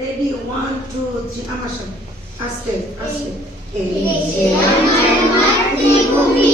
ready 1 2 3 আমার সাথে আস্তে আস্তে এই যে আমার মাতৃভূমি